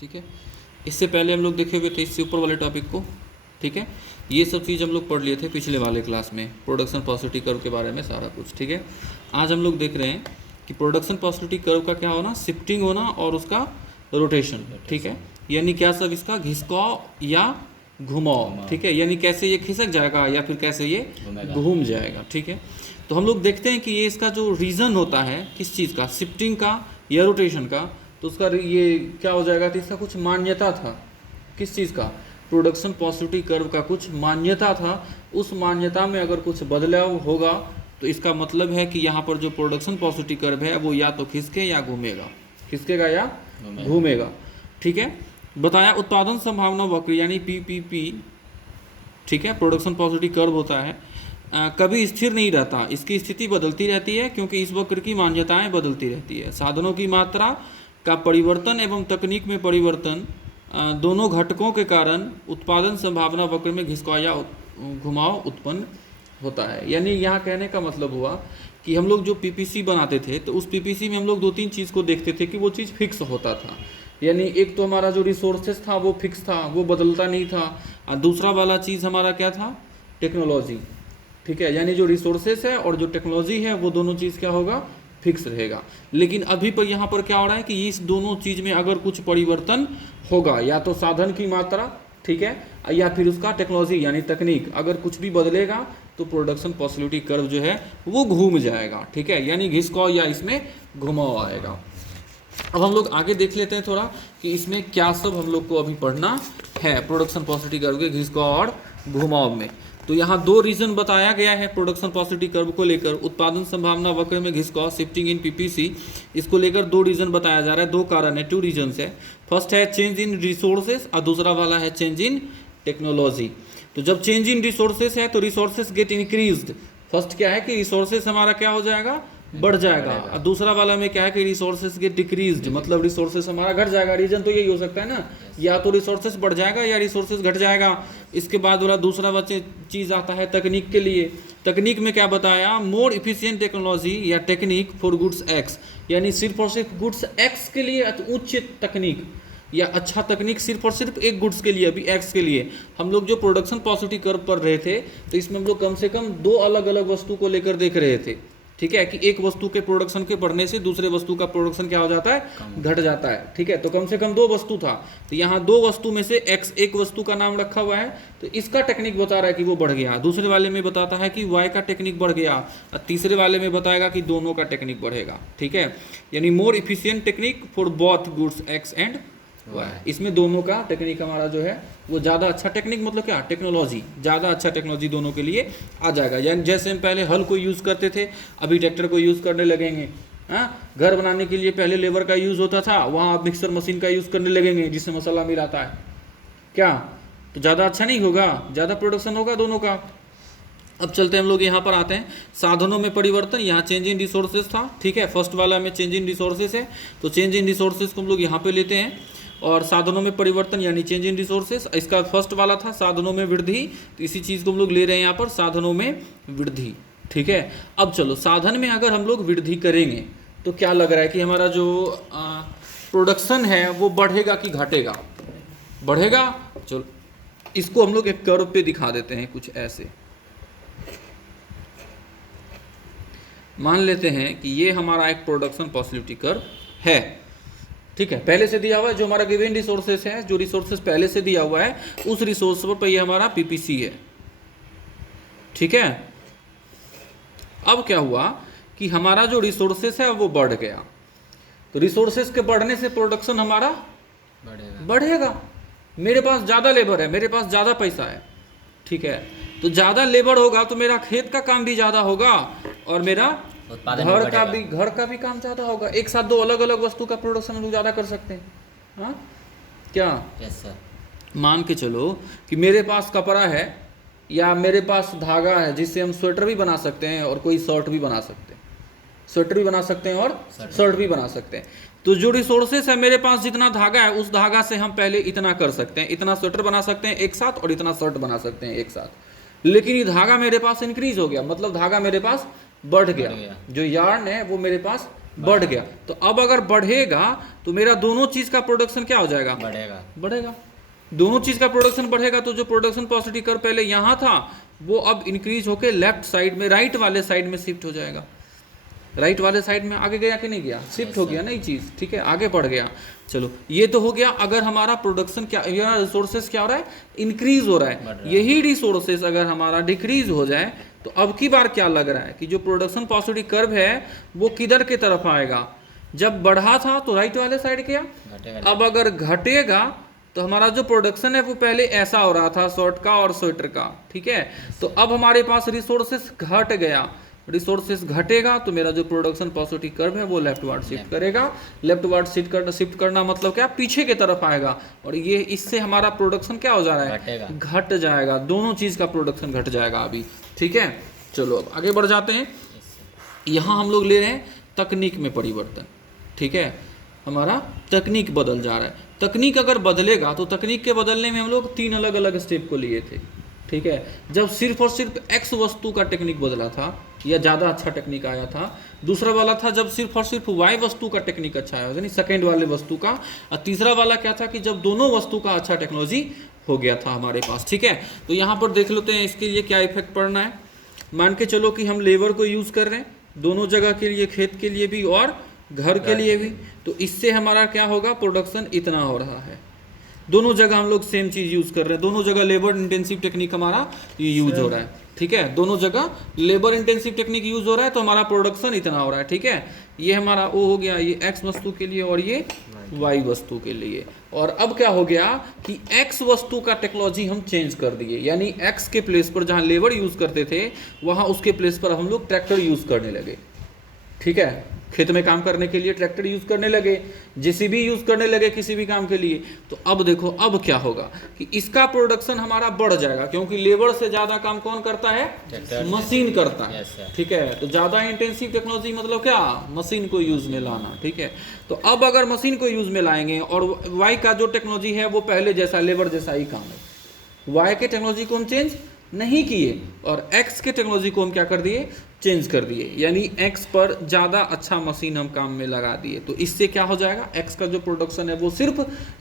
ठीक है। इससे पहले हम लोग देखे हुए थे इससे ऊपर वाले टॉपिक को, ठीक है। ये सब चीज़ हम लोग पढ़ लिए थे पिछले वाले क्लास में, प्रोडक्शन पॉसिबिलिटी कर्व के बारे में सारा कुछ, ठीक है। आज हम लोग देख रहे हैं कि प्रोडक्शन पॉसिबिलिटी कर्व का क्या होना, शिफ्टिंग होना और उसका रोटेशन, ठीक है। यानी क्या सब, इसका घिसकाव या घुमाव, ठीक है। यानी कैसे ये खिसक जाएगा या फिर कैसे ये घूम जाएगा, ठीक है। तो हम लोग देखते हैं कि ये इसका जो रीज़न होता है किस चीज़ का, शिफ्टिंग का या रोटेशन का, तो उसका ये क्या हो जाएगा, तो इसका कुछ मान्यता था, किस चीज़ का, प्रोडक्शन पॉसिबिलिटी कर्व का कुछ मान्यता था। उस मान्यता में अगर कुछ बदलाव होगा तो इसका मतलब है कि यहाँ पर जो प्रोडक्शन पॉसिबिलिटी कर्व है वो या तो खिसके या घूमेगा, खिसकेगा या घूमेगा, ठीक है। बताया उत्पादन संभावना वक्र यानी PPP, ठीक है, प्रोडक्शन पॉसिबिलिटी कर्व होता है, कभी स्थिर नहीं रहता, इसकी स्थिति बदलती रहती है क्योंकि इस वक्र की मान्यताएं बदलती रहती है। साधनों की मात्रा का परिवर्तन एवं तकनीक में परिवर्तन दोनों घटकों के कारण उत्पादन संभावना वक्र में घिसकाव या घुमाव उत्पन्न होता है। यानी यहाँ कहने का मतलब हुआ कि हम लोग जो PPC बनाते थे तो उस PPC में हम लोग दो तीन चीज़ को देखते थे कि वो चीज़ फिक्स होता था। यानी एक तो हमारा जो रिसोर्सेज था वो फिक्स था, वो बदलता नहीं था, और दूसरा वाला चीज़ हमारा क्या था, टेक्नोलॉजी, ठीक है। यानी जो रिसोर्सेज है और जो टेक्नोलॉजी है वो दोनों चीज़ क्या होगा, फिक्स रहेगा। लेकिन अभी पर यहाँ पर क्या हो रहा है कि इस दोनों चीज़ में अगर कुछ परिवर्तन होगा, या तो साधन की मात्रा, ठीक है, या फिर उसका टेक्नोलॉजी यानी तकनीक, अगर कुछ भी बदलेगा तो प्रोडक्शन पॉसिबिलिटी कर्व जो है वो घूम जाएगा, ठीक है। यानी घिसकाव या इसमें घुमाव आएगा। अब हम लोग आगे देख लेते हैं थोड़ा कि इसमें क्या सब हम लोग को अभी पढ़ना है प्रोडक्शन पॉसिबिलिटी कर्व के घिसकाव और घुमाव में। तो यहाँ दो रीजन बताया गया है प्रोडक्शन पॉसिबिलिटी कर्व को लेकर, उत्पादन संभावना वक्र में घिसकाव, शिफ्टिंग इन PPC, इसको लेकर दो रीजन बताया जा रहा है, दो कारण है, 2 रीजन्स है। फर्स्ट है चेंज इन रिसोर्सेज और दूसरा वाला है चेंज इन टेक्नोलॉजी। तो जब चेंज इन रिसोर्सेज है तो रिसोर्सेज गेट इंक्रीज्ड। फर्स्ट क्या है कि रिसोर्सेज हमारा क्या हो जाएगा, बढ़ जाएगा, और दूसरा वाला में क्या है कि रिसोर्सेज गेट डिक्रीज्ड, मतलब रिसोर्सेज हमारा घट जाएगा। रीजन तो यही हो सकता है ना, या तो रिसोर्सेज बढ़ जाएगा या रिसोर्सेज घट जाएगा। इसके बाद वाला दूसरा चीज़ आता है तकनीक के लिए। तकनीक में क्या बताया, मोर इफिशियंट टेक्नोलॉजी या टेक्निक फॉर गुड्स X, यानी सिर्फ और सिर्फ गुड्स X के लिए उच्च तकनीक या अच्छा तकनीक सिर्फ और सिर्फ एक गुड्स के लिए, अभी X के लिए। हम लोग जो प्रोडक्शन पॉसिबिलिटी कर्व पढ़ रहे थे तो इसमें हम लोग कम से कम दो अलग अलग वस्तु को लेकर देख रहे थे, ठीक है, कि एक वस्तु के प्रोडक्शन के बढ़ने से दूसरे वस्तु का प्रोडक्शन क्या हो जाता है, घट जाता है, ठीक है। तो कम से कम दो वस्तु था, तो यहाँ दो वस्तु में से X एक वस्तु का नाम रखा हुआ है, तो इसका टेक्निक बता रहा है कि वो बढ़ गया, दूसरे वाले में बताता है कि Y का टेक्निक बढ़ गया, और तीसरे वाले में बताएगा कि दोनों का टेक्निक बढ़ेगा, ठीक है। यानी more efficient technique for both goods X and Y, इसमें दोनों का टेक्निक हमारा जो है वो ज़्यादा अच्छा टेक्निक, मतलब क्या, टेक्नोलॉजी, ज़्यादा अच्छा टेक्नोलॉजी दोनों के लिए आ जाएगा। यानी जैसे हम पहले हल को यूज़ करते थे अभी ट्रैक्टर को यूज़ करने लगेंगे। हाँ, घर बनाने के लिए पहले लेबर का यूज़ होता था, वहाँ आप मिक्सर मशीन का यूज़ करने लगेंगे जिससे मसाला मिलाता है, क्या, तो ज़्यादा अच्छा नहीं होगा, ज़्यादा प्रोडक्शन होगा दोनों का। अब चलते हम लोग यहाँ पर आते हैं साधनों में परिवर्तन। यहाँ चेंज इन रिसोर्सेज था, ठीक है, फर्स्ट वाला में चेंज इन रिसोर्सेज है, तो चेंज इन रिसोर्सेज को हम लोग यहाँ पे लेते हैं। और साधनों में परिवर्तन यानी चेंज इन रिसोर्सेज, इसका फर्स्ट वाला था साधनों में वृद्धि, तो इसी चीज़ को हम लोग ले रहे हैं यहाँ पर, साधनों में वृद्धि, ठीक है। अब चलो साधन में अगर हम लोग वृद्धि करेंगे तो क्या लग रहा है कि हमारा जो प्रोडक्शन है वो बढ़ेगा कि घटेगा, बढ़ेगा। चलो इसको हम लोग एक कर्व पे दिखा देते हैं कुछ ऐसे। मान लेते हैं कि ये हमारा एक प्रोडक्शन पॉसिबिलिटी कर्व है, ठीक है, पहले से दिया हुआ है, जो हमारा गिवन रिसोर्सेस है, जो रिसोर्सेस पहले से दिया हुआ है उस रिसोर्स पर ये हमारा PPC है, ठीक है। अब क्या हुआ कि हमारा जो रिसोर्सेस है वो बढ़ गया, तो रिसोर्सेस के बढ़ने से प्रोडक्शन हमारा बढ़ेगा। मेरे पास ज़्यादा लेबर है, मेरे पास ज़्यादा पैसा है, ठीक है, तो ज़्यादा लेबर होगा तो मेरा खेत का काम भी ज़्यादा होगा और मेरा घर का भी काम ज़्यादा होगा। एक साथ दो अलग अलग वस्तु का प्रोडक्शन हम लोग ज़्यादा कर सकते हैं। हाँ क्या, यस सर। मान के चलो कि मेरे पास कपड़ा है या मेरे पास धागा है जिससे हम स्वेटर भी बना सकते हैं और कोई शर्ट भी बना सकते हैं, स्वेटर भी बना सकते हैं और शर्ट भी बना सकते हैं। तो जो रिसोर्सेस है मेरे पास, जितना धागा है उस धागा से हम पहले इतना कर सकते हैं, इतना स्वेटर बना सकते हैं एक साथ और इतना शर्ट बना सकते हैं एक साथ। लेकिन ये धागा मेरे पास इंक्रीज हो गया, मतलब धागा मेरे पास बढ़ गया, जो यार्न है वो मेरे पास बढ़ गया। तो अब अगर बढ़ेगा तो मेरा दोनों चीज का प्रोडक्शन क्या हो जाएगा, बढ़ेगा। दोनों चीज का प्रोडक्शन बढ़ेगा तो जो प्रोडक्शन पॉजिटिव कर्व पहले यहाँ था वो अब इंक्रीज होके लेफ्ट साइड में, राइट वाले साइड में शिफ्ट हो जाएगा। राइट वाले साइड में आगे गया कि नहीं गया, शिफ्ट हो गया नई चीज, ठीक है, आगे बढ़ गया। चलो ये तो हो गया अगर हमारा प्रोडक्शन क्या, रिसोर्सेस क्या हो रहा है, इंक्रीज हो रहा है। यही रिसोर्सेस अगर हमारा डिक्रीज हो जाए तो अब की बार क्या लग रहा है कि जो प्रोडक्शन पॉजिटिव कर्व है वो किधर की तरफ आएगा, जब बढ़ा था तो राइट वाले साइड गया, अब अगर घटेगा तो हमारा जो प्रोडक्शन है वो पहले ऐसा हो रहा था शॉर्ट का और स्वेटर का, ठीक है, तो अब हमारे पास रिसोर्सेस घट गया, रिसोर्सेस घटेगा तो मेरा जो प्रोडक्शन पॉजिटिव कर्व है वो लेफ्टवर्ड शिफ्ट करेगा। लेफ्टवर्ड शिफ्ट करना मतलब क्या, पीछे की तरफ आएगा, और ये इससे हमारा प्रोडक्शन क्या हो जा रहा है, घट जाएगा। दोनों चीज का प्रोडक्शन घट जाएगा अभी, ठीक है। चलो अब आगे बढ़ जाते हैं। यहाँ हम लोग ले रहे हैं तकनीक में परिवर्तन, ठीक है, हमारा तकनीक बदल जा रहा है। तकनीक अगर बदलेगा तो तकनीक के बदलने में हम लोग 3 अलग अलग स्टेप को लिए थे, ठीक है। जब सिर्फ और सिर्फ एक्स वस्तु का टेक्निक बदला था या ज़्यादा अच्छा टेक्निक आया था। दूसरा वाला था जब सिर्फ और सिर्फ वाई वस्तु का टेक्निक अच्छा आया, यानी सेकेंड वाले वस्तु का। और तीसरा वाला क्या था कि जब दोनों वस्तु का अच्छा टेक्नोलॉजी हो गया था हमारे पास, ठीक है। तो यहाँ पर देख लेते हैं इसके लिए क्या इफेक्ट पड़ना है। मान के चलो कि हम लेबर को यूज़ कर रहे हैं दोनों जगह के लिए, खेत के लिए भी और घर के लिए भी, तो इससे हमारा क्या होगा, प्रोडक्शन इतना हो रहा है। दोनों जगह हम लोग सेम चीज़ यूज़ कर रहे हैं, दोनों जगह लेबर इंटेंसिव टेक्निक हमारा यूज हो रहा है, ठीक है। दोनों जगह लेबर इंटेंसिव टेक्निक यूज हो रहा है तो हमारा प्रोडक्शन इतना हो रहा है, ठीक है। ये हमारा ओ हो गया, ये एक्स वस्तु के लिए और ये वाई वस्तु के लिए। और अब क्या हो गया कि एक्स वस्तु का टेक्नोलॉजी हम चेंज कर दिए, यानी एक्स के प्लेस पर जहाँ लेबर यूज़ करते थे वहाँ उसके प्लेस पर हम लोग ट्रैक्टर यूज़ करने लगे, ठीक है। खेत में काम करने के लिए ट्रैक्टर यूज करने लगे, जेसीबी यूज करने लगे किसी भी काम के लिए। तो अब देखो अब क्या होगा कि इसका प्रोडक्शन हमारा बढ़ जाएगा, क्योंकि लेबर से ज्यादा काम कौन करता है, मशीन करता है, ठीक है। तो ज्यादा इंटेंसिव टेक्नोलॉजी मतलब क्या, मशीन को यूज में लाना, ठीक है। तो अब अगर मशीन को यूज में लाएंगे और वाई का जो टेक्नोलॉजी है वो पहले जैसा लेबर जैसा ही काम है, वाई के टेक्नोलॉजी को हम चेंज नहीं किए और एक्स के टेक्नोलॉजी को हम क्या कर दिए, चेंज कर दिए, यानी एक्स पर ज़्यादा अच्छा मशीन हम काम में लगा दिए। तो इससे क्या हो जाएगा, एक्स का जो प्रोडक्शन है वो सिर्फ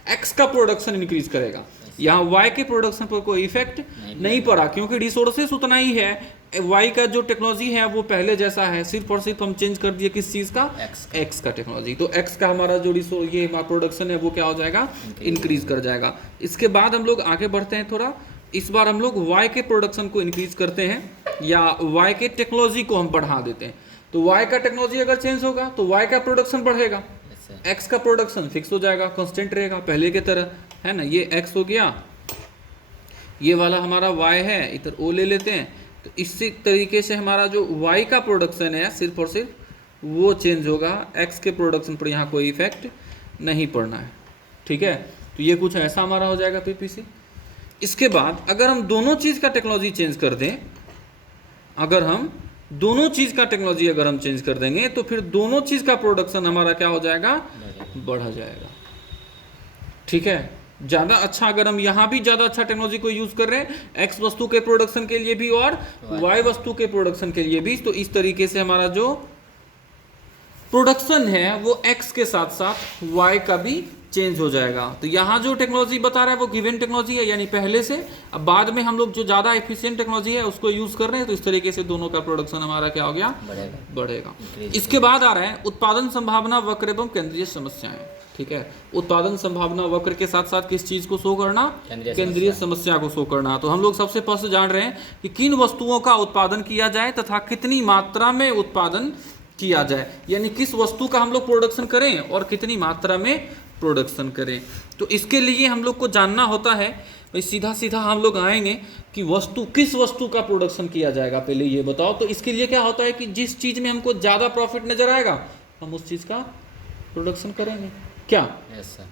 एक्स का प्रोडक्शन इंक्रीज करेगा, यहाँ वाई के प्रोडक्शन पर कोई इफेक्ट नहीं पड़ा, क्योंकि रिसोर्सेस उतना ही है। वाई का जो टेक्नोलॉजी है वो पहले जैसा है, सिर्फ और सिर्फ हम चेंज कर दिए किस चीज़ का, एक्स का टेक्नोलॉजी। तो एक्स का हमारा जो ये हमारा प्रोडक्शन है वो क्या हो जाएगा, इंक्रीज कर जाएगा। इसके बाद हम लोग आगे बढ़ते हैं थोड़ा, इस बार हम लोग वाई के प्रोडक्शन को इंक्रीज करते हैं या वाई के टेक्नोलॉजी को हम बढ़ा देते हैं। तो वाई का टेक्नोलॉजी अगर चेंज होगा तो वाई का प्रोडक्शन बढ़ेगा, एक्स का प्रोडक्शन फिक्स हो जाएगा, कांस्टेंट रहेगा पहले की तरह, है ना। ये एक्स हो गया, ये वाला हमारा वाई है, इधर ओ ले लेते हैं। तो इसी तरीके से हमारा जो वाई का प्रोडक्शन है सिर्फ और सिर्फ वो चेंज होगा, एक्स के प्रोडक्शन पर यहाँ कोई इफेक्ट नहीं पड़ना है, ठीक है। तो ये कुछ ऐसा हमारा हो जाएगा पीपीसी। इसके बाद अगर हम दोनों चीज़ का टेक्नोलॉजी चेंज कर दें, अगर हम दोनों चीज़ का टेक्नोलॉजी अगर हम चेंज कर देंगे तो फिर दोनों चीज़ का प्रोडक्शन हमारा क्या हो जाएगा, बढ़ा जाएगा, ठीक है। ज़्यादा अच्छा अगर हम यहाँ भी ज़्यादा अच्छा टेक्नोलॉजी को यूज़ कर रहे हैं एक्स वस्तु के प्रोडक्शन के लिए भी और वाई वस्तु के प्रोडक्शन के लिए भी, तो इस तरीके से हमारा जो प्रोडक्शन है वो एक्स के साथ साथ वाई का भी चेंज हो जाएगा। तो यहाँ जो टेक्नोलॉजी बता रहा है वो गिवन टेक्नोलॉजी है, यानी पहले से। अब बाद में हम लोग जो ज़्यादा एफिशिएंट टेक्नोलॉजी है उसको यूज़ कर रहे हैं, तो इस तरीके से दोनों का प्रोडक्शन हमारा क्या हो गया, बढ़ेगा। इसके बाद आ रहा है उत्पादन संभावना वक्र एवं केंद्रीय समस्याएं, ठीक है। उत्पादन संभावना वक्र के साथ साथ किस चीज़ को शो करना, केंद्रीय समस्या को शो करना। तो हम लोग सबसे फर्स्ट जान रहे हैं कि किन वस्तुओं का उत्पादन किया जाए तथा कितनी मात्रा में उत्पादन किया जाए, यानी किस वस्तु का हम लोग प्रोडक्शन करें और कितनी मात्रा में प्रोडक्शन करें। तो इसके लिए हम लोग को जानना होता है, भाई सीधा सीधा हम लोग आएंगे कि वस्तु किस वस्तु का प्रोडक्शन किया जाएगा, पहले ये बताओ। तो इसके लिए क्या होता है कि जिस चीज़ में हमको ज़्यादा प्रॉफिट नजर आएगा हम उस चीज़ का प्रोडक्शन करेंगे, क्या? Yes sir.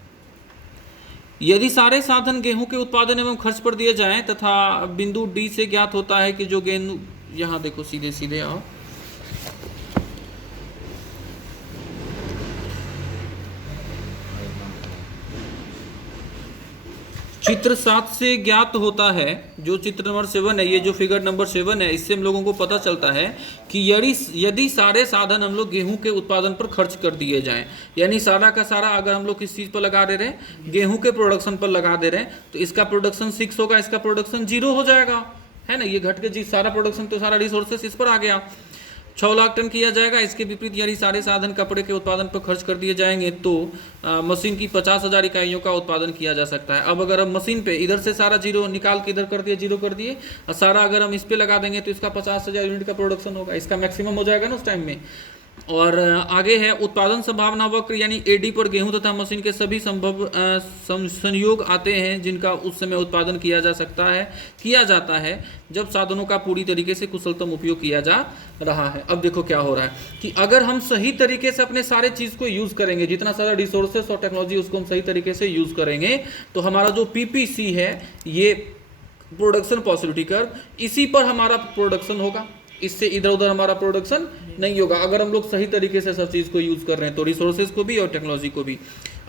यदि सारे साधन गेहूं के उत्पादन एवं खर्च पर दिए जाएं तथा बिंदु डी से ज्ञात होता है कि जो गेहूं, यहाँ देखो सीधे सीधे आओ, चित्र 7 से ज्ञात होता है, जो चित्र नंबर 7 है, ये जो फिगर नंबर 7 है, इससे हम लोगों को पता चलता है कि यदि सारे साधन हम लोग गेहूं के उत्पादन पर खर्च कर दिए जाएं, यानी सारा का सारा अगर हम लोग किस चीज़ पर लगा दे रहे हैं, गेहूं के प्रोडक्शन पर लगा दे रहे हैं, तो इसका प्रोडक्शन 6 होगा, इसका प्रोडक्शन 0 हो जाएगा, है ना। ये घट के जी सारा प्रोडक्शन तो सारा रिसोर्सेस इस पर आ गया। 6 लाख टन किया जाएगा। इसके विपरीत यदि सारे साधन कपड़े के उत्पादन पर खर्च कर दिए जाएंगे तो मशीन की 50,000 इकाइयों का उत्पादन किया जा सकता है। अब अगर हम मशीन पे इधर से सारा जीरो निकाल के इधर कर दिए, जीरो कर दिए, और सारा अगर हम इस पे लगा देंगे तो इसका 50,000 यूनिट का प्रोडक्शन होगा, इसका मैक्सिमम हो जाएगा ना उस टाइम में। और आगे है उत्पादन संभावना वक्र, यानी एडी पर गेहूं तथा मशीन के सभी संभव संयोग आते हैं जिनका उस समय उत्पादन किया जाता है जब साधनों का पूरी तरीके से कुशलतम उपयोग किया जा रहा है। अब देखो क्या हो रहा है कि अगर हम सही तरीके से अपने सारे चीज़ को यूज़ करेंगे, जितना सारा रिसोर्सेस और टेक्नोलॉजी उसको हम सही तरीके से यूज़ करेंगे, तो हमारा जो पीपीसी है, ये प्रोडक्शन पॉसिबिलिटी कर्व, इसी पर हमारा प्रोडक्शन होगा, इससे इधर उधर हमारा प्रोडक्शन नहीं होगा अगर हम लोग सही तरीके से सब चीज़ को यूज़ कर रहे हैं, तो रिसोर्सेज को भी और टेक्नोलॉजी को भी।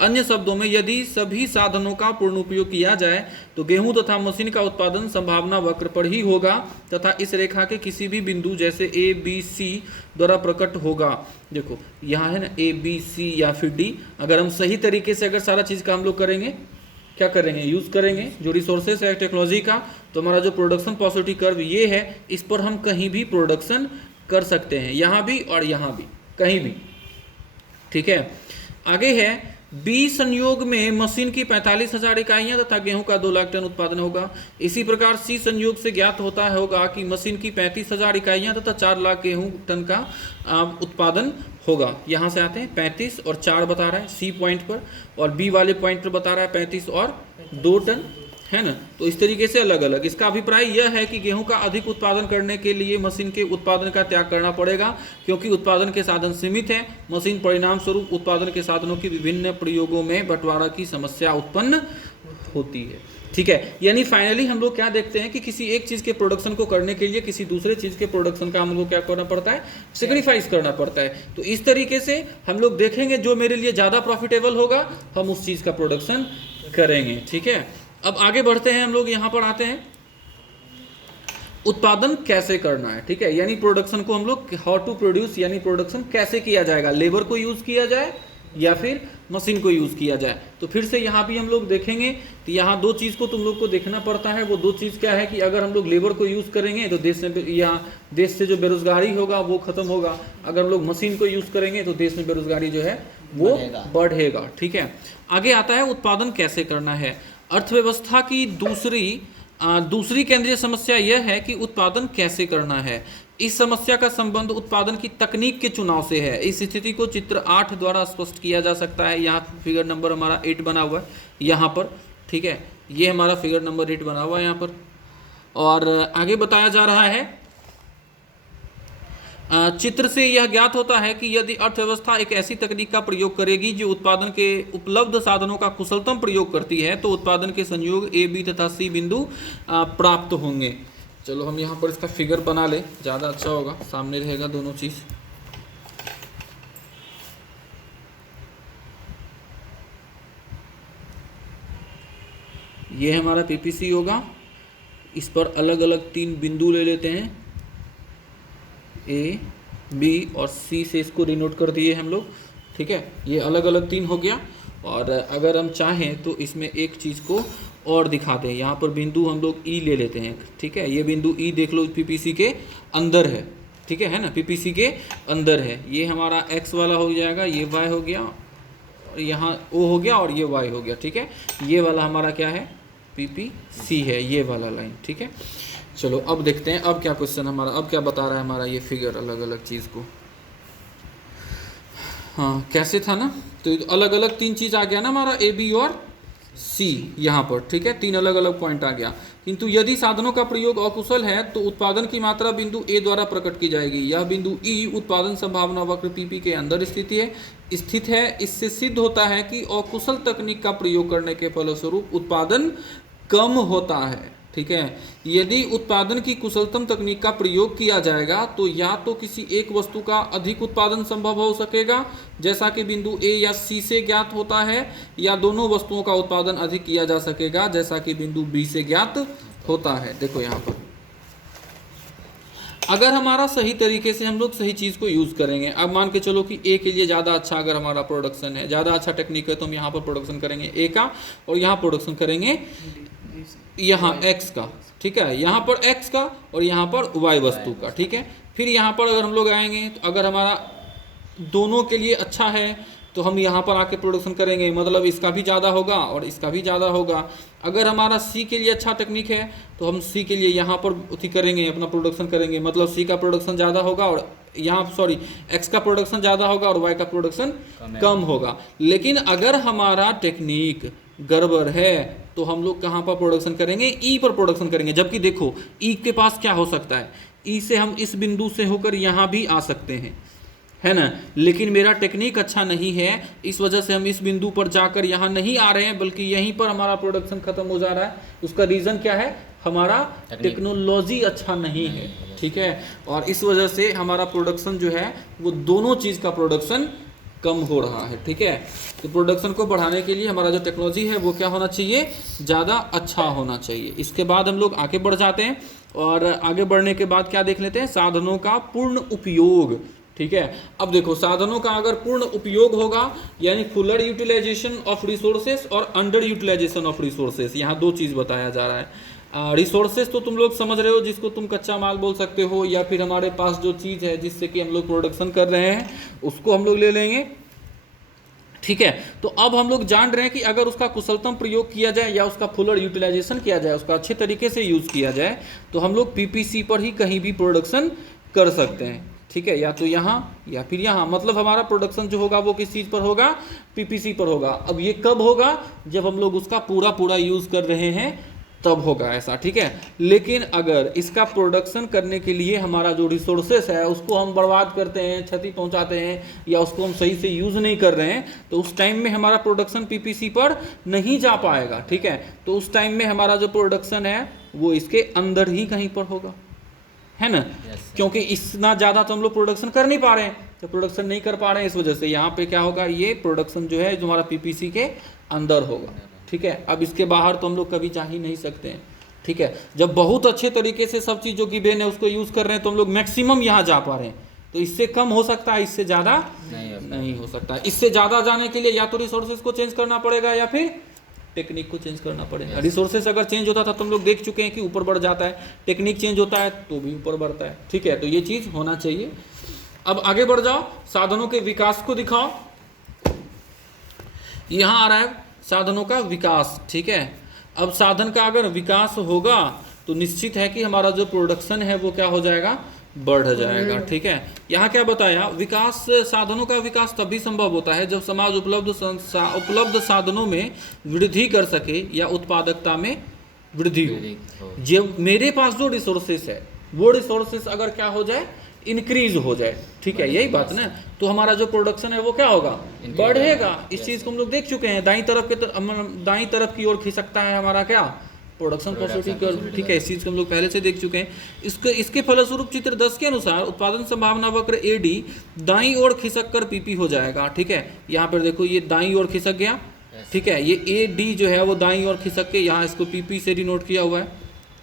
अन्य शब्दों में यदि सभी साधनों का पूर्ण उपयोग किया जाए तो गेहूं तथा मशीन का उत्पादन संभावना वक्र पर ही होगा तथा इस रेखा के किसी भी बिंदु जैसे ए बी सी द्वारा प्रकट होगा। देखो यहाँ है ना ए बी सी या फिर डी, अगर हम सही तरीके से अगर सारा चीज़ का हम लोग करेंगे, क्या करेंगे, यूज़ करेंगे जो रिसोर्सेस है टेक्नोलॉजी का, तो हमारा जो प्रोडक्शन पॉसिबिलिटी कर्व ये है, इस पर हम कहीं भी प्रोडक्शन कर सकते हैं, यहाँ भी और यहाँ भी, कहीं भी, ठीक है। आगे है बी संयोग में मशीन की 45,000 इकाइयाँ तथा गेहूं का 2 लाख टन उत्पादन होगा। इसी प्रकार सी संयोग से ज्ञात होगा कि मशीन की 35,000 इकाइयाँ तथा 4 लाख गेहूं टन का उत्पादन होगा। यहाँ से आते हैं 35 और 4 बता रहा है सी पॉइंट पर, और बी वाले पॉइंट पर बता रहा है 35 और 2 टन, है ना। तो इस तरीके से अलग अलग। इसका अभिप्राय यह है कि गेहूं का अधिक उत्पादन करने के लिए मशीन के उत्पादन का त्याग करना पड़ेगा, क्योंकि उत्पादन के साधन सीमित हैं। मशीन परिणाम स्वरूप उत्पादन के साधनों की विभिन्न प्रयोगों में बंटवारा की समस्या उत्पन्न होती है, ठीक है। यानी फाइनली हम लोग क्या देखते हैं कि किसी एक चीज़ के प्रोडक्शन को करने के लिए किसी दूसरे चीज़ के प्रोडक्शन का हम लोग क्या करना पड़ता है, सेक्रीफाइस करना पड़ता है। तो इस तरीके से हम लोग देखेंगे जो मेरे लिए ज़्यादा प्रॉफिटेबल होगा हम उस चीज़ का प्रोडक्शन करेंगे, ठीक है। अब आगे बढ़ते हैं, हम लोग यहाँ पर आते हैं उत्पादन कैसे करना है, ठीक है। यानी प्रोडक्शन को हम लोग हाउ टू प्रोड्यूस, यानी प्रोडक्शन कैसे किया जाएगा, लेबर को यूज़ किया जाए या फिर मशीन को यूज़ किया जाए। तो फिर से यहाँ भी हम लोग देखेंगे, तो यहाँ 2 चीज़ को तुम लोग को देखना पड़ता है। वो 2 चीज़ क्या है कि अगर हम लोग लेबर को यूज़ करेंगे तो देश से जो बेरोजगारी होगा वो खत्म होगा, अगर हम लोग मशीन को यूज़ करेंगे तो देश में बेरोजगारी जो है वो बढ़ेगा, ठीक है। आगे आता है उत्पादन कैसे करना है। अर्थव्यवस्था की दूसरी केंद्रीय समस्या यह है कि उत्पादन कैसे करना है। इस समस्या का संबंध उत्पादन की तकनीक के चुनाव से है। इस स्थिति को चित्र 8 द्वारा स्पष्ट किया जा सकता है। यहाँ फिगर नंबर हमारा 8 बना हुआ है यहाँ पर, ठीक है। ये हमारा फिगर नंबर 8 बना हुआ है यहाँ पर, और आगे बताया जा रहा है चित्र से यह ज्ञात होता है कि यदि अर्थव्यवस्था एक ऐसी तकनीक का प्रयोग करेगी जो उत्पादन के उपलब्ध साधनों का कुशलतम प्रयोग करती है तो उत्पादन के संयोग ए बी तथा सी बिंदु प्राप्त होंगे। चलो हम यहाँ पर इसका फिगर बना ले, ज़्यादा अच्छा होगा, सामने रहेगा दोनों चीज़। ये हमारा पीपीसी होगा, इस पर अलग अलग 3 बिंदु ले लेते हैं, ए बी और सी से इसको डिनोट कर दिए हम लोग, ठीक है। ये अलग अलग 3 हो गया। और अगर हम चाहें तो इसमें एक चीज़ को और दिखा दें, यहाँ पर बिंदु हम लोग ई ले लेते हैं, ठीक है। ये बिंदु ई देख लो पीपीसी के अंदर है, ठीक है ना, पीपीसी के अंदर है। ये हमारा एक्स वाला हो जाएगा, ये वाई हो गया, और यहाँ ओ हो गया और ये वाई हो गया, ठीक है। ये वाला हमारा क्या है, पीपीसी है, ये वाला लाइन, ठीक है। चलो अब देखते हैं अब क्या क्वेश्चन हमारा, अब क्या बता रहा है हमारा ये फिगर अलग अलग चीज़ को। हाँ कैसे था ना, तो अलग अलग 3 चीज़ आ गया ना हमारा, ए बी और सी यहाँ पर, ठीक है। 3 अलग अलग पॉइंट आ गया। किंतु यदि साधनों का प्रयोग अकुशल है तो उत्पादन की मात्रा बिंदु ए द्वारा प्रकट की जाएगी। यह बिंदु ई उत्पादन संभावना वक्र पीपी के अंदर स्थित है। इससे सिद्ध होता है कि अकुशल तकनीक का प्रयोग करने के फलस्वरूप उत्पादन कम होता है, ठीक है। यदि उत्पादन की कुशलतम तकनीक का प्रयोग किया जाएगा तो या तो किसी एक वस्तु का अधिक उत्पादन संभव हो सकेगा जैसा कि बिंदु ए या सी से ज्ञात होता है, या दोनों वस्तुओं का उत्पादन अधिक किया जा सकेगा जैसा कि बिंदु बी से ज्ञात होता है। देखो यहाँ पर अगर हमारा सही तरीके से हम लोग सही चीज़ को यूज़ करेंगे, अब मान के चलो कि ए के लिए ज़्यादा अच्छा अगर हमारा प्रोडक्शन है, ज़्यादा अच्छा टेक्निक है, तो हम यहाँ पर प्रोडक्शन करेंगे ए का और यहाँ प्रोडक्शन करेंगे यहाँ एक्स का, ठीक है, यहाँ पर एक्स का और यहाँ पर वाई वस्तु का, ठीक है। फिर यहाँ पर अगर हम लोग आएंगे तो अगर हमारा दोनों के लिए अच्छा है तो हम यहाँ पर आके प्रोडक्शन करेंगे, मतलब इसका भी ज़्यादा होगा और इसका भी ज़्यादा होगा। अगर हमारा सी के लिए अच्छा टेक्निक है तो हम सी के लिए यहाँ पर उठी करेंगे, अपना प्रोडक्शन करेंगे, मतलब सी का प्रोडक्शन ज़्यादा होगा और यहाँ सॉरी एक्स का प्रोडक्शन ज़्यादा होगा और वाई का प्रोडक्शन कम होगा। लेकिन अगर हमारा टेक्निक गड़बड़ है तो हम लोग कहाँ पर प्रोडक्शन करेंगे, ई पर प्रोडक्शन करेंगे। जबकि देखो ई के पास क्या हो सकता है, ई से हम इस बिंदु से होकर यहाँ भी आ सकते हैं, है ना, लेकिन मेरा टेक्निक अच्छा नहीं है, इस वजह से हम इस बिंदु पर जाकर यहाँ नहीं आ रहे हैं बल्कि यहीं पर हमारा प्रोडक्शन खत्म हो जा रहा है। उसका रीज़न क्या है, हमारा टेक्नोलॉजी अच्छा नहीं है, ठीक है, और इस वजह से हमारा प्रोडक्शन जो है वो दोनों चीज़ का प्रोडक्शन कम हो रहा है, ठीक है। तो प्रोडक्शन को बढ़ाने के लिए हमारा जो टेक्नोलॉजी है वो क्या होना चाहिए, ज़्यादा अच्छा होना चाहिए। इसके बाद हम लोग आगे बढ़ जाते हैं और आगे बढ़ने के बाद क्या देख लेते हैं, साधनों का पूर्ण उपयोग, ठीक है। अब देखो साधनों का अगर पूर्ण उपयोग होगा यानी फुलर यूटिलाइजेशन ऑफ रिसोर्सेस और अंडर यूटिलाइजेशन ऑफ रिसोर्सेस, यहाँ दो चीज़ बताया जा रहा है। रिसोर्सेस तो तुम लोग समझ रहे हो, जिसको तुम कच्चा माल बोल सकते हो, या फिर हमारे पास जो चीज़ है जिससे कि हम लोग प्रोडक्शन कर रहे हैं उसको हम लोग ले लेंगे, ठीक है। तो अब हम लोग जान रहे हैं कि अगर उसका कुशलतम प्रयोग किया जाए या उसका फुलर यूटिलाइजेशन किया जाए, उसका अच्छे तरीके से यूज़ किया जाए तो हम लोग पीपीसी पर ही कहीं भी प्रोडक्शन कर सकते हैं, ठीक है, या तो यहाँ या फिर यहाँ, मतलब हमारा प्रोडक्शन जो होगा वो किस चीज़ पर होगा, पीपीसी पर होगा। अब ये कब होगा, जब हम लोग उसका पूरा यूज़ कर रहे हैं तब होगा ऐसा, ठीक है। लेकिन अगर इसका प्रोडक्शन करने के लिए हमारा जो रिसोर्सेस है उसको हम बर्बाद करते हैं, क्षति पहुंचाते हैं, या उसको हम सही से यूज़ नहीं कर रहे हैं, तो उस टाइम में हमारा प्रोडक्शन पीपीसी पर नहीं जा पाएगा, ठीक है। तो उस टाइम में हमारा जो प्रोडक्शन है वो इसके अंदर ही कहीं पर होगा, है ना, क्योंकि इतना ज़्यादा तो हम लोग प्रोडक्शन कर नहीं पा रहे हैं, तो प्रोडक्शन नहीं कर पा रहे हैं, इस वजह से यहाँ पे क्या होगा, ये प्रोडक्शन जो है जो हमारा पीपीसी के अंदर होगा, ठीक है। अब इसके बाहर तो हम लोग कभी जा ही नहीं सकते हैं, ठीक है। जब बहुत अच्छे तरीके से सब चीज़ जो गिवन है उसको यूज़ कर रहे हैं तो हम लोग मैक्सिमम यहाँ जा पा रहे हैं, तो इससे कम हो सकता है, इससे ज़्यादा नहीं हो सकता है। इससे ज़्यादा जाने के लिए या तो रिसोर्सेज को चेंज करना पड़ेगा या फिर टेक्निक को चेंज करना पड़ेगा। रिसोर्सेस अगर चेंज होता था तो हम लोग देख चुके हैं कि ऊपर बढ़ जाता है, टेक्निक चेंज होता है तो भी ऊपर बढ़ता है, ठीक है। तो ये चीज़ होना चाहिए। अब आगे बढ़ जाओ, साधनों के विकास को दिखाओ। यहाँ आ रहा है साधनों का विकास, ठीक है। अब साधन का अगर विकास होगा तो निश्चित है कि हमारा जो प्रोडक्शन है वो क्या हो जाएगा, बढ़ जाएगा, ठीक है। यहाँ क्या बताया, विकास, साधनों का विकास तभी संभव होता है जब समाज उपलब्ध साधनों में वृद्धि कर सके या उत्पादकता में वृद्धि हो। जब मेरे पास जो रिसोर्सेस है वो रिसोर्सेस अगर क्या हो जाए, इंक्रीज हो जाए, ठीक है, यही बात ना, तो हमारा जो प्रोडक्शन है वो क्या होगा, बढ़ेगा। इस चीज़ को हम लोग देख चुके हैं, दाईं तरफ की ओर खिसकता है हमारा क्या, प्रोडक्शन पॉसिबिलिटी, ठीक है, इस चीज़ को हम लोग पहले से देख चुके हैं। इसके फलस्वरूप चित्र 10 के अनुसार उत्पादन संभावना वक्र एडी दाईं ओर खिसक कर पीपी हो जाएगा, ठीक है। यहाँ पर देखो ये दाईं ओर खिसक गया, ठीक है, ये एडी जो है वो दाईं ओर खिसक के यहाँ इसको पीपी से डिनोट किया हुआ है,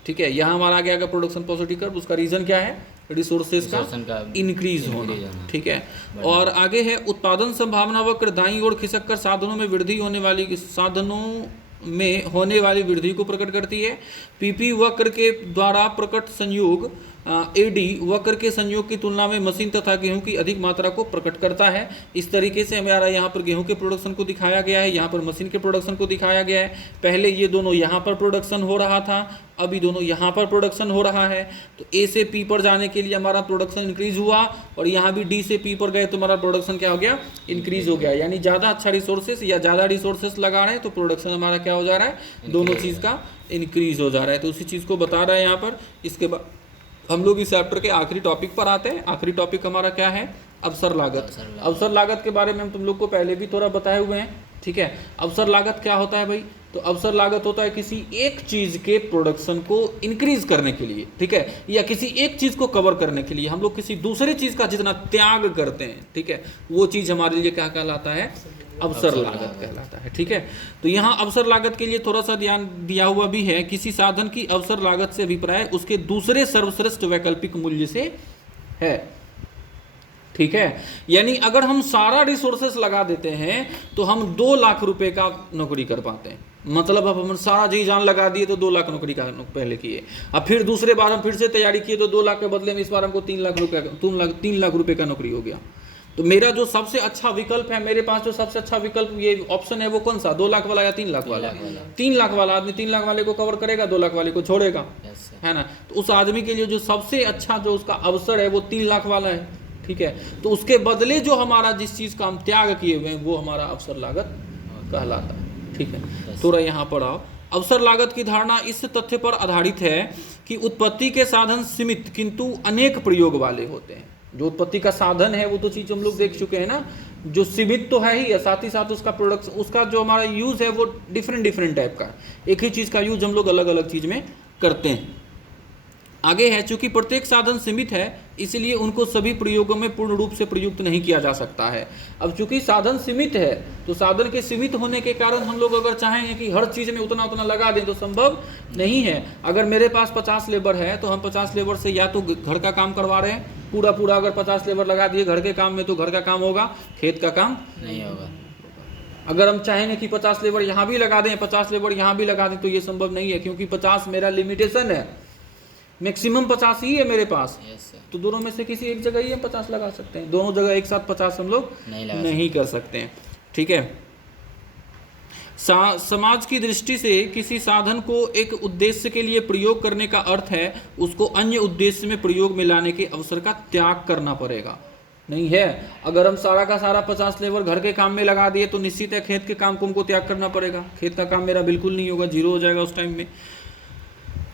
ठीक है। यहाँ हमारा आ गया प्रोडक्शन पॉसिबिलिटी कर्व, उसका रीजन क्या है, रिसोर्सेज का इंक्रीज होना, ठीक है। और आगे है उत्पादन संभावना वक्र दाईं ओर खिसक कर साधनों में वृद्धि को प्रकट करती है। पीपी वक्र के द्वारा प्रकट संयोग एडी वक्र के संयोग की तुलना में मशीन तथा गेहूं की अधिक मात्रा को प्रकट करता है। इस तरीके से हमारा यहाँ पर गेहूं के प्रोडक्शन को दिखाया गया है, यहाँ पर मशीन के प्रोडक्शन को दिखाया गया है। पहले ये दोनों यहाँ पर प्रोडक्शन हो रहा था, अभी दोनों यहाँ पर प्रोडक्शन हो रहा है। तो ए से पी पर जाने के लिए हमारा प्रोडक्शन इंक्रीज हुआ और यहाँ भी डी से पी पर गए तो हमारा प्रोडक्शन क्या हो गया, इंक्रीज हो गया। यानी ज़्यादा अच्छा रिसोर्सेस या ज़्यादा रिसोर्सेस लगा रहे हैं तो प्रोडक्शन हमारा क्या हो जा रहा है, दोनों चीज़ का इंक्रीज हो जा रहा है। तो उसी चीज़ को बता रहा है यहाँ पर। इसके बाद हम लोग इस चैप्टर के आखिरी टॉपिक पर आते हैं। आखिरी टॉपिक हमारा क्या है, अवसर लागत। अवसर लागत के बारे में हम तुम लोग को पहले भी थोड़ा बताए हुए हैं, ठीक है। अवसर लागत क्या होता है भाई? तो अवसर लागत होता है किसी एक चीज के प्रोडक्शन को इंक्रीज करने के लिए, ठीक है, या किसी एक चीज को कवर करने के लिए हम लोग किसी दूसरे चीज का जितना त्याग करते हैं, ठीक है, वो चीज हमारे लिए क्या कहलाता है? अवसर लागत कहलाता है, ठीक है। तो यहाँ अवसर लागत के लिए थोड़ा सा ध्यान दिया हुआ भी है, किसी साधन की अवसर लागत से अभिप्राय उसके दूसरे सर्वश्रेष्ठ वैकल्पिक मूल्य से है, ठीक है। यानी अगर हम सारा रिसोर्सेस लगा देते हैं तो हम 2 लाख रुपए का नौकरी कर पाते हैं। मतलब अब हम सारा जी जान लगा दिए तो 2 लाख नौकरी का पहले किए, अब फिर दूसरे बार हम फिर से तैयारी किए तो 2 लाख के बदले में इस बार हमको 3 लाख रुपए 3 लाख रुपए का नौकरी हो गया। तो मेरा जो सबसे अच्छा विकल्प है, मेरे पास जो सबसे अच्छा विकल्प ये ऑप्शन है वो कौन सा? 2 लाख वाला या 3 लाख वाला? 3 लाख वाला। आदमी 3 लाख वाले को कवर करेगा, 2 लाख वाले को छोड़ेगा, है ना। तो उस आदमी के लिए जो सबसे अच्छा जो उसका अवसर है वो 3 लाख वाला है, ठीक है। तो उसके बदले जो हमारा जिस चीज का हम त्याग किए हुए हैं वो हमारा अवसर लागत कहलाता है, ठीक है। थोड़ा यहाँ पर आओ। अवसर लागत की धारणा इस तथ्य पर आधारित है कि उत्पत्ति के साधन सीमित किंतु अनेक प्रयोग वाले होते हैं। जो उत्पत्ति का साधन है वो तो चीज हम लोग देख चुके हैं ना, जो सीमित तो है ही, साथ ही साथ उसका प्रोडक्ट, उसका जो हमारा यूज है वो डिफरेंट टाइप का, एक ही चीज का यूज हम लोग अलग अलग चीज में करते हैं। आगे है, चूंकि प्रत्येक साधन सीमित है इसलिए उनको सभी प्रयोगों में पूर्ण रूप से प्रयुक्त नहीं किया जा सकता है। अब चूंकि साधन सीमित है तो साधन के सीमित होने के कारण हम लोग अगर चाहेंगे कि हर चीज में उतना उतना लगा दें तो संभव नहीं है। अगर मेरे पास 50 लेबर है तो हम 50 लेबर से या तो घर का काम करवा रहे हैं, पूरा अगर 50 लेबर लगा दिए घर के काम में तो घर का काम होगा, खेत का काम नहीं होगा। अगर हम चाहेंगे कि 50 लेबर यहाँ भी लगा दें, 50 लेबर यहाँ भी लगा दें, तो ये संभव नहीं है, क्योंकि 50 मेरा लिमिटेशन है, मैक्सिमम 50 ही है मेरे पास। तो दोनों में से किसी एक जगह ही हम 50 लगा सकते हैं, दोनों जगह एक साथ 50 हम लोग नहीं कर सकते हैं, ठीक है। समाज की दृष्टि से किसी साधन को एक उद्देश्य के लिए प्रयोग करने का अर्थ है उसको अन्य उद्देश्य में प्रयोग में लाने के अवसर का त्याग करना पड़ेगा। नहीं है, अगर हम सारा का सारा 50 लेबर घर के काम में लगा दिए तो निश्चित है खेत के काम को हमको त्याग करना पड़ेगा, खेत का काम मेरा बिल्कुल नहीं होगा, जीरो हो जाएगा उस टाइम में।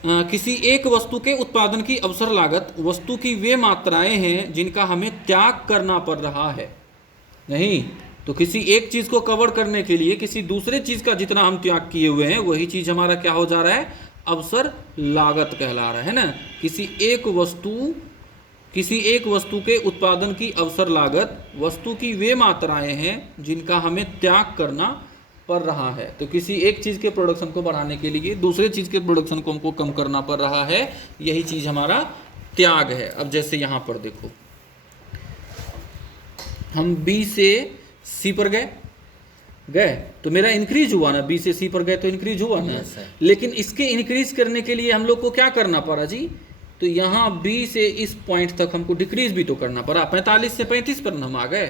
किसी एक वस्तु के उत्पादन की अवसर लागत वस्तु की वे मात्राएं हैं जिनका हमें त्याग करना पड़ रहा है। नहीं तो किसी एक चीज को कवर करने के लिए किसी दूसरे चीज का जितना हम त्याग किए हुए हैं वही चीज हमारा क्या हो जा रहा है? अवसर लागत कहला रहा है ना। किसी एक वस्तु के उत्पादन की अवसर लागत वस्तु की वे मात्राएं हैं जिनका हमें त्याग करना पड़ रहा है। तो किसी एक चीज के प्रोडक्शन को बढ़ाने के लिए दूसरे चीज के प्रोडक्शन को हमको कम करना पड़ रहा है, यही चीज हमारा त्याग है। अब जैसे यहां पर देखो, हम बी से सी पर गए तो मेरा इंक्रीज हुआ ना, बी से सी पर गए तो इंक्रीज हुआ ना, लेकिन इसके इंक्रीज करने के लिए हम लोग को क्या करना पड़ा जी? तो यहाँ बी से इस पॉइंट तक हमको डिक्रीज भी तो करना पड़ा। 45 से 35 पर हम आ गए,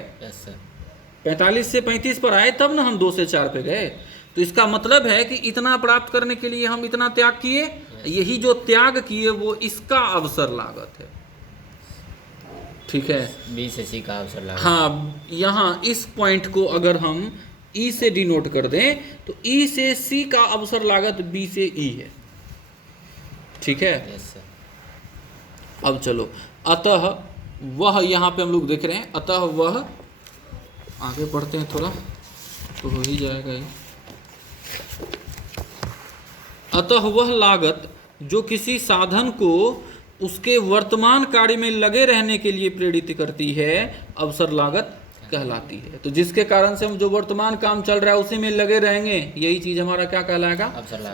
45 से 35 पर आए तब ना हम 2 से 4 पे गए। तो इसका मतलब है कि इतना प्राप्त करने के लिए हम इतना त्याग किए, यही जो त्याग किए वो इसका अवसर लागत है, ठीक है, बी से सी का अवसर लागत। हाँ, यहाँ इस पॉइंट को अगर हम ई से डिनोट कर दें तो ई से सी का अवसर लागत बी से ई है, ठीक है। अब चलो, अतः वह, यहाँ पे हम लोग देख रहे हैं, अतः वह, आगे बढ़ते हैं थोड़ा तो हो ही जाएगा ये। अतः वह लागत जो किसी साधन को उसके वर्तमान कार्य में लगे रहने के लिए प्रेरित करती है अवसर लागत कहलाती है। तो जिसके कारण से हम जो वर्तमान काम चल रहा है उसी में लगे रहेंगे, यही चीज हमारा क्या कहलाएगा?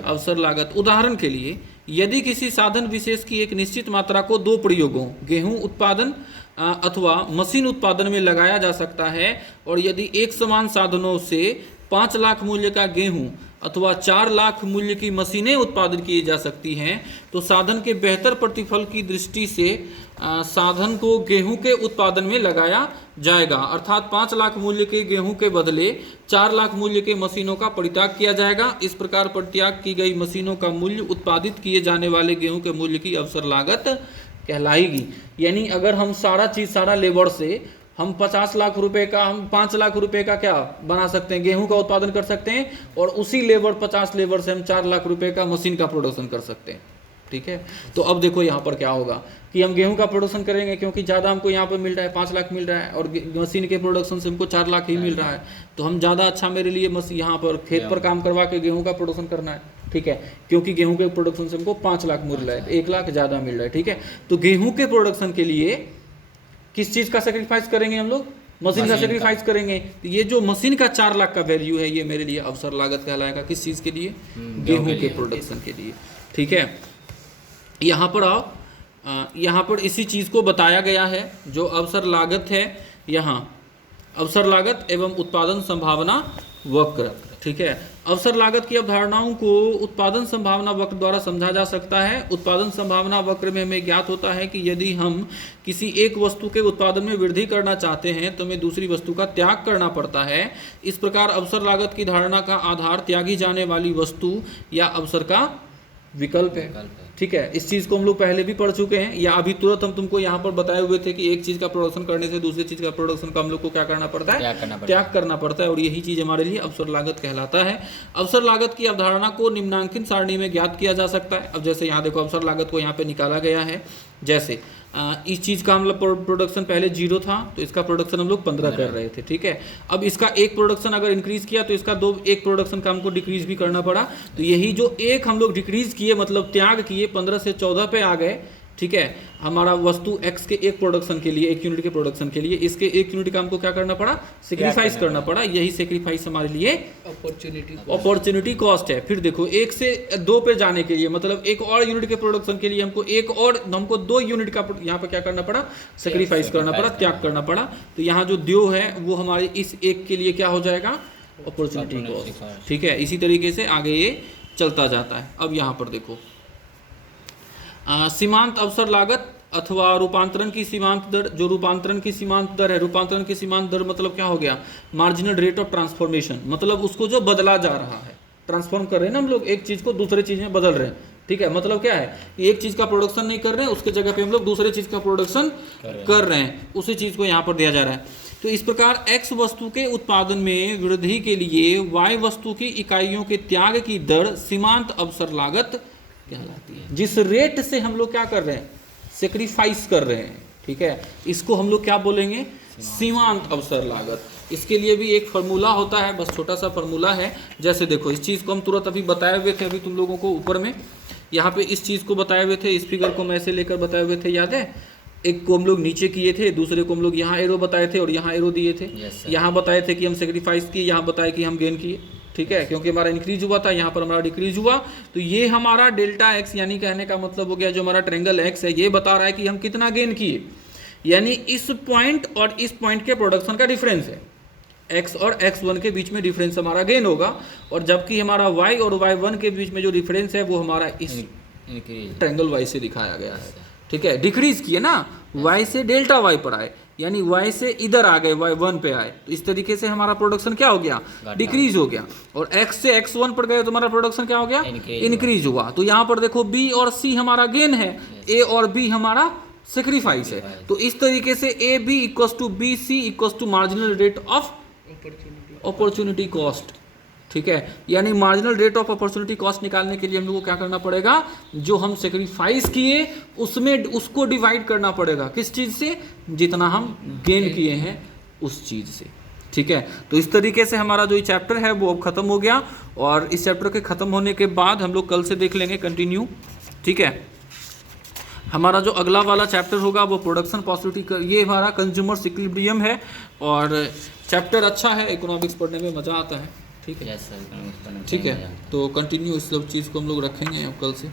अवसर लागत। उदाहरण के लिए, यदि किसी साधन विशेष की एक निश्चित मात्रा को 2 प्रयोगों गेहूं उत्पादन अथवा मशीन उत्पादन में लगाया जा सकता है और यदि एक समान साधनों से 5 लाख मूल्य का गेहूं अथवा 4 लाख मूल्य की मशीनें उत्पादन की जा सकती हैं, तो साधन के बेहतर प्रतिफल की दृष्टि से साधन को गेहूं के उत्पादन में लगाया जाएगा, अर्थात 5 लाख मूल्य के गेहूं के बदले 4 लाख मूल्य के मशीनों का परित्याग किया जाएगा। इस प्रकार परित्याग की गई मशीनों का मूल्य उत्पादित किए जाने वाले गेहूं के मूल्य की अवसर लागत कहलाएगी। यानी अगर हम सारा लेबर से हम 50 लाख रुपए का, हम 5 लाख रुपए का क्या बना सकते हैं? गेहूं का उत्पादन कर सकते हैं, और उसी लेबर 50 लेबर से हम 4 लाख रुपए का मशीन का प्रोडक्शन कर सकते हैं। ठीक है। तो अब देखो यहाँ पर क्या होगा कि हम गेहूं का प्रोडक्शन करेंगे क्योंकि ज़्यादा हमको यहाँ पर मिल रहा है, 5 लाख मिल रहा है, और मशीन के प्रोडक्शन से हमको 4 लाख ही मिल रहा है, तो हम ज़्यादा अच्छा मेरे लिए यहाँ पर खेत पर काम करवा के गेहूं का प्रोडक्शन करना है, ठीक है, क्योंकि गेहूं के प्रोडक्शन से हमको 5 लाख मिल रहा है, 1 लाख ज़्यादा मिल रहा है, ठीक है। तो गेहूं के प्रोडक्शन के लिए किस चीज़ का सेक्रीफाइस करेंगे हम लोग? मशीन का सेक्रीफाइस करेंगे। तो ये जो मशीन का 4 लाख का वैल्यू है, ये मेरे लिए अवसर लागत कहलाएगा। किस चीज़ के लिए? गेहूं के प्रोडक्शन के लिए, ठीक है। यहाँ पर आओ, यहाँ पर इसी चीज़ को बताया गया है जो अवसर लागत है, यहाँ अवसर लागत एवं उत्पादन संभावना वक्र, ठीक है। अवसर लागत की अवधारणाओं को उत्पादन संभावना वक्र द्वारा समझा जा सकता है। उत्पादन संभावना वक्र में हमें ज्ञात होता है कि यदि हम किसी एक वस्तु के उत्पादन में वृद्धि करना चाहते हैं तो हमें दूसरी वस्तु का त्याग करना पड़ता है। इस प्रकार अवसर लागत की धारणा का आधार त्यागी जाने वाली वस्तु या अवसर का विकल्प है, ठीक है। इस चीज़ को हम लोग पहले भी पढ़ चुके हैं, या अभी तुरंत हम तुमको यहाँ पर बताए हुए थे कि एक चीज़ का प्रोडक्शन करने से दूसरी चीज़ का प्रोडक्शन का हम लोग को क्या करना पड़ता है? त्याग करना पड़ता है, और यही चीज़ हमारे लिए अवसर लागत कहलाता है। अवसर लागत की अवधारणा को निम्नांकित सारणी में ज्ञात किया जा सकता है। अब जैसे यहाँ देखो, अवसर लागत को यहाँ पे निकाला गया है। जैसे इस चीज़ का हम लोग प्रोडक्शन पहले 0 था, तो इसका प्रोडक्शन हम लोग 15 कर रहे थे, ठीक है। अब इसका एक प्रोडक्शन अगर इंक्रीज किया तो इसका एक प्रोडक्शन का हमको डिक्रीज भी करना पड़ा। तो यही जो एक हम लोग डिक्रीज किए, मतलब त्याग किए, 15 से 14 पे आ गए, ठीक है। हमारा वस्तु x के एक प्रोडक्शन के लिए, 1 यूनिट के प्रोडक्शन के लिए, इसके 1 यूनिट का हमको क्या करना पड़ा? सेक्रीफाइस करना पड़ा। यही सेक्रीफाइस हमारे लिए अपॉर्चुनिटी कॉस्ट है। फिर देखो, 1 से 2 पे जाने के लिए, मतलब एक और यूनिट के प्रोडक्शन के लिए हमको 2 यूनिट का यहाँ पे क्या करना पड़ा? सेक्रीफाइस करना पड़ा, त्याग करना पड़ा। तो यहाँ जो द्यो है वो हमारे इस एक के लिए क्या हो जाएगा? अपॉर्चुनिटी कॉस्ट, ठीक है। इसी तरीके से आगे ये चलता जाता है। अब यहाँ पर देखो, सीमांत अवसर लागत अथवा रूपांतरण की सीमांत दर, जो रूपांतरण की सीमांत दर है, रूपांतरण की सीमांत दर मतलब क्या हो गया? मार्जिनल रेट ऑफ ट्रांसफॉर्मेशन, मतलब उसको जो बदला जा रहा है, ट्रांसफॉर्म कर रहे हैं ना हम लोग, एक चीज़ को दूसरे चीज़ में बदल रहे हैं, ठीक है। मतलब क्या है कि एक चीज़ का प्रोडक्शन नहीं कर रहे हैं, उसके जगह पे हम लोग दूसरे चीज़ का प्रोडक्शन कर रहे हैं, उसी चीज़ को यहाँ पर दिया जा रहा है। तो इस प्रकार x वस्तु के उत्पादन में वृद्धि के लिए y वस्तु की इकाइयों के त्याग की दर सीमांत अवसर लागत कहलाती है। जिस रेट से हम लोग क्या कर रहे हैं? सेक्रीफाइस कर रहे हैं, ठीक है, इसको हम लोग क्या बोलेंगे? सीमांत अवसर लागत। इसके लिए भी एक फार्मूला होता है, बस छोटा सा फार्मूला है। जैसे देखो, इस चीज़ को हम तुरंत अभी बताए हुए थे, अभी तुम लोगों को ऊपर में यहाँ पे इस चीज़ को बताए हुए थे, इस फिगर को मैं ऐसे लेकर बताए हुए थे, याद है? एक को हम लोग नीचे किए थे, दूसरे को हम लोग यहाँ एरो बताए थे और यहाँ एरो दिए थे। यहाँ बताए थे कि हम सेक्रीफाइस किए, यहाँ बताए कि हम गेन किए, ठीक है, क्योंकि हमारा इंक्रीज हुआ था, यहाँ पर हमारा डिक्रीज हुआ। तो ये हमारा डेल्टा एक्स, यानी कहने का मतलब हो गया जो हमारा ट्रायंगल एक्स है, ये बता रहा है कि हम कितना गेन किए, यानी इस पॉइंट और इस पॉइंट के प्रोडक्शन का डिफरेंस है। x और x1 के बीच में डिफरेंस हमारा गेन होगा, और जबकि हमारा y और y1 के बीच में जो डिफरेंस है वो हमारा इस ट्रायंगल y से दिखाया गया है, ठीक है। डिक्रीज किए ना, y से डेल्टा y पर आए, यानी y से इधर आ गए, y1 पे आए, तो इस तरीके से हमारा प्रोडक्शन क्या हो गया? डिक्रीज हो गया। और x से x1 पर गए तो हमारा प्रोडक्शन क्या हो गया? इंक्रीज हुआ। तो यहाँ पर देखो, b और c हमारा गेन है, a और b हमारा सेक्रीफाइस है। तो इस तरीके से A B equals to B C equals to marginal rate of opportunity cost, ठीक है। यानी marginal rate of opportunity cost निकालने के लिए हम लोग को क्या करना पड़ेगा? जो हम सेक्रीफाइस किए उसमें उसको डिवाइड करना पड़ेगा, किस चीज़ से? जितना हम गेन किए हैं उस चीज़ से, ठीक है। तो इस तरीके से हमारा जो ये चैप्टर है वो अब खत्म हो गया, और इस चैप्टर के ख़त्म होने के बाद हम लोग कल से देख लेंगे कंटिन्यू, ठीक है। हमारा जो अगला वाला चैप्टर होगा वो प्रोडक्शन पॉसिबिलिटी, ये हमारा कंज्यूमर इक्विलिब्रियम है, और चैप्टर अच्छा है, इकोनॉमिक्स पढ़ने में मज़ा आता है, ठीक है। ठीक है, तो कंटिन्यू इस सब चीज़ को हम लोग रखेंगे अब कल से।